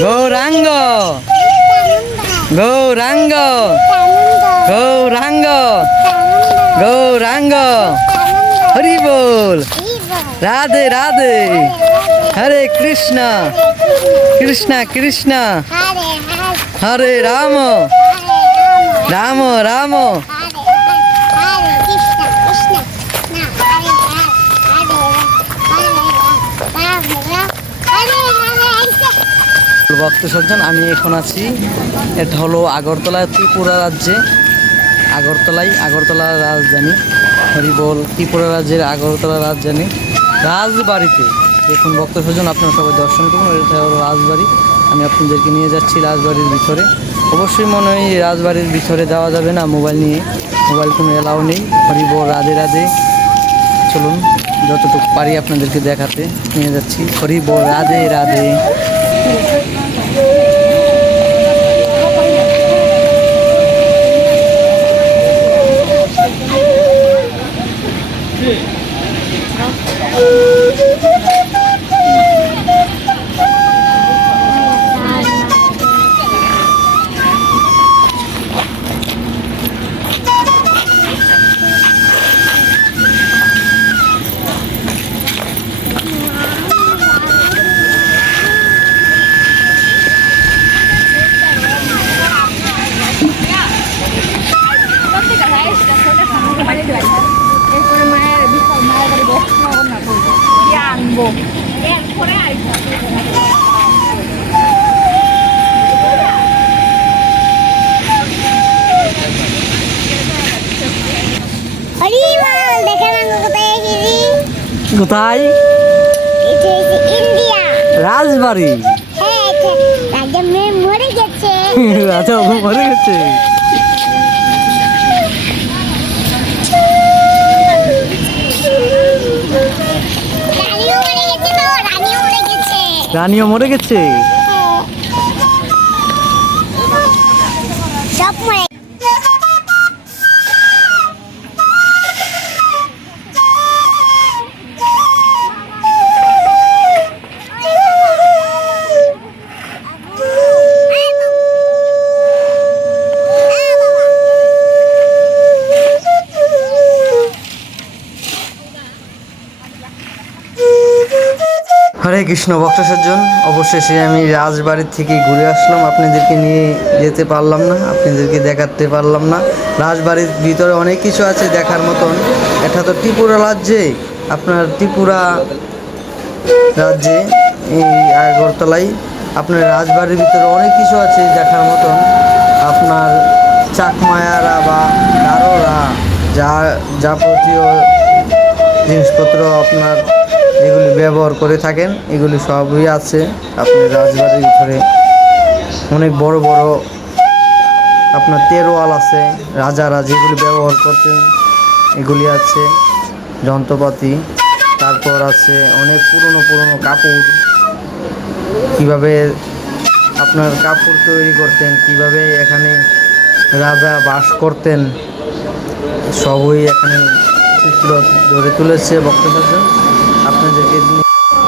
গৌরাঙ্গ গৌরাঙ্গ গৌরাঙ্গ গৌরাঙ্গ হরি বল। রাধে রাধে। হরে কৃষ্ণ কৃষ্ণ কৃষ্ণ হরে রাম রাম রাম। ভক্ত সজ্জন, আমি এখন আছি, এটা হলো আগরতলা, ত্রিপুরা রাজ্যে। আগরতলা রাজধানী। হরিবোল। ত্রিপুরা রাজ্যের আগরতলা রাজধানী রাজবাড়িতে। দেখুন ভক্ত সজ্জন, আপনারা সবাই দর্শন করুন। এটা হলো রাজবাড়ি। আমি আপনাদেরকে নিয়ে যাচ্ছি রাজবাড়ির ভিতরে। অবশ্যই মনে হয় রাজবাড়ির ভিতরে যাওয়া যাবে না মোবাইল নিয়ে, মোবাইল কোনো এলাও নেই। হরিবোল। রাধে রাধে। চলুন যতটুকু পারি আপনাদেরকে দেখাতে নিয়ে যাচ্ছি। হরিবোল। রাধে রাধে। কোথায়? রাজবাড়ি। মরে গেছে। আচ্ছা, মরে গেছে। রানীও মরে গেছে। হরে কৃষ্ণ ভক্ত সজ্জন, অবশেষে আমি রাজবাড়ির থেকে ঘুরে আসলাম। আপনাদেরকে নিয়ে যেতে পারলাম না, আপনাদেরকে দেখাতে পারলাম না। রাজবাড়ির ভিতরে অনেক কিছু আছে দেখার মতন। এটা তো ত্রিপুরা রাজ্যে, আপনার ত্রিপুরা রাজ্যে এই আগরতলায় আপনার রাজবাড়ির ভিতরে অনেক কিছু আছে দেখার মতন। আপনার চাকমায়ারা বা কারোরা যাবতীয় জিনিসপত্র আপনার এগুলি ব্যবহার করে থাকেন, এগুলি সবই আছে আপনার রাজবাড়ির ভিতরে। অনেক বড় বড় আপনার তেরোয়াল আছে, রাজারা যেগুলি ব্যবহার করতেন এগুলি আছে, যন্ত্রপাতি। তারপর আছে অনেক পুরনো কাপড়, কিভাবে আপনার কাপড় তৈরি করতেন, কিভাবে এখানে রাজা বাস করতেন, সবই এখানে চিত্র ধরে তুলেছে ভক্তসজ্জন।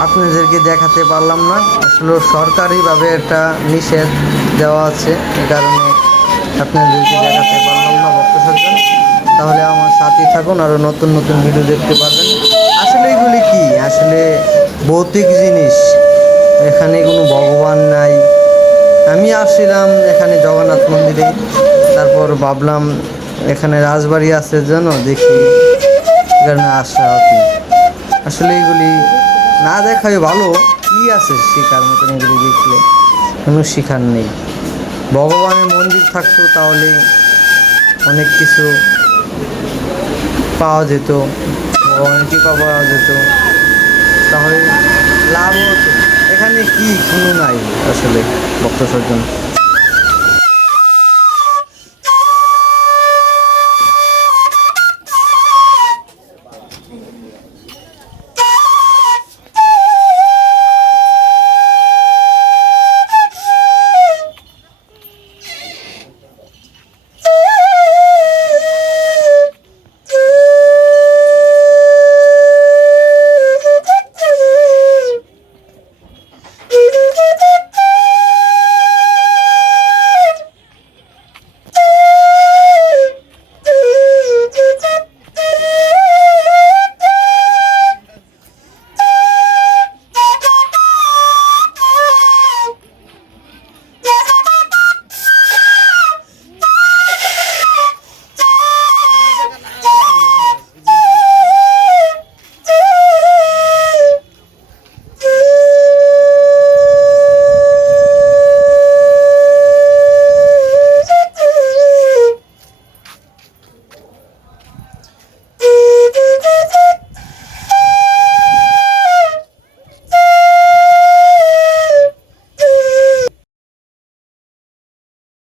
আপনাদেরকে দেখাতে পারলাম না, আসলে সরকারিভাবে একটা নিষেধ দেওয়া আছে, এই কারণে আপনাদেরকে দেখাতে পারলাম না ভক্তসজ্জন। তাহলে আমার সাথে থাকুন, আরও নতুন নতুন ভিডিও দেখতে পারবেন। আসলে এগুলি কি, আসলে ভৌতিক জিনিস, এখানে কোনো ভগবান নাই। আমি আসছিলাম এখানে জগন্নাথ মন্দিরে, তারপর ভাবলাম এখানে রাজবাড়ি আছে জন্য দেখি, কারণে আসা আর কি। আসলে এগুলি না দেখাই ভালো, কি আছে শেখার মতন? এগুলি দেখলে কোনো শেখার নেই। ভগবানের মন্দির থাকতো তাহলে অনেক কিছু পাওয়া যেত, ভগবানের কৃপা পাওয়া যেত, তাহলে লাভ হতো। এখানে কি কোনো নাই আসলে ভক্ত সজ্জন।